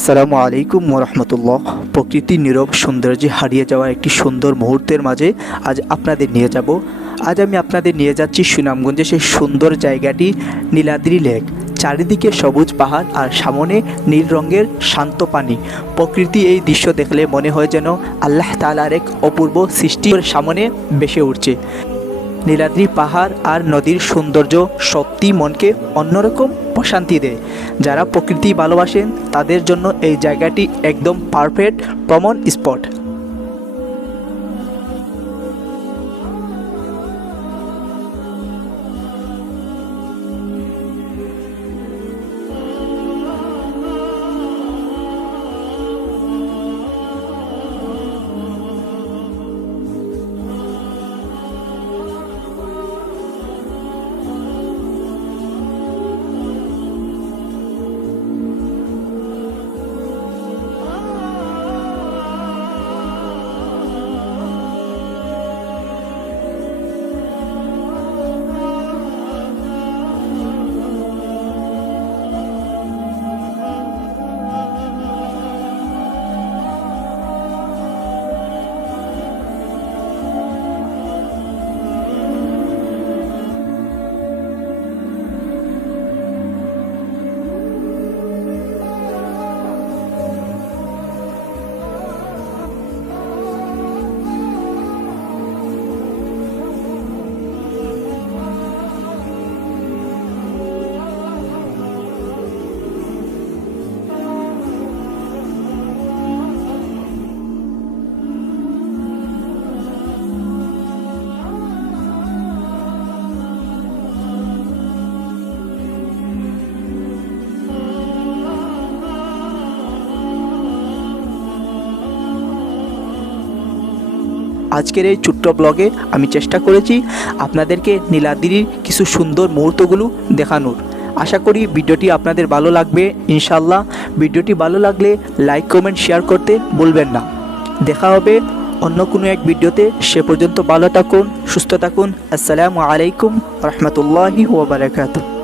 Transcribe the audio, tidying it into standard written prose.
আসসালামু আলাইকুম ওরহমতুল্লাহ। প্রকৃতির নীরব সৌন্দর্যে হারিয়ে যাওয়া একটি সুন্দর মুহূর্তের মাঝে আজ আপনাদের নিয়ে যাব। আজ আমি আপনাদের নিয়ে যাচ্ছি সুনামগঞ্জে সেই সুন্দর জায়গাটি নীলাদ্রি লেক। চারিদিকে সবুজ পাহাড় আর সামনে নীল রঙের শান্ত পানি। প্রকৃতি এই দৃশ্য দেখলে মনে হয় যেন আল্লাহ তাআলার এক অপূর্ব সৃষ্টির সামনে ভেসে উঠছে। নীলাদ্রি পাহাড় আর নদীর সৌন্দর্য সত্যি মনকে অন্যরকম প্রশান্তি দেয়। যারা প্রকৃতি ভালোবাসেন তাদের জন্য এই জায়গাটি একদম পারফেক্ট ভ্রমণ স্পট। আজকের এই ছোট্ট ব্লগে আমি চেষ্টা করেছি আপনাদেরকে নীলাদ্রির কিছু সুন্দর মুহূর্তগুলো দেখানোর। আশা করি ভিডিওটি আপনাদের ভালো লাগবে ইনশাআল্লাহ। ভিডিওটি ভালো লাগলে লাইক কমেন্ট শেয়ার করতে ভুলবেন না। দেখা হবে অন্য কোনো এক ভিডিওতে। সে পর্যন্ত ভালো থাকুন, সুস্থ থাকুন। আসসালামু আলাইকুম রহমতুল্লাহি ওয়া বারাকাতুহু।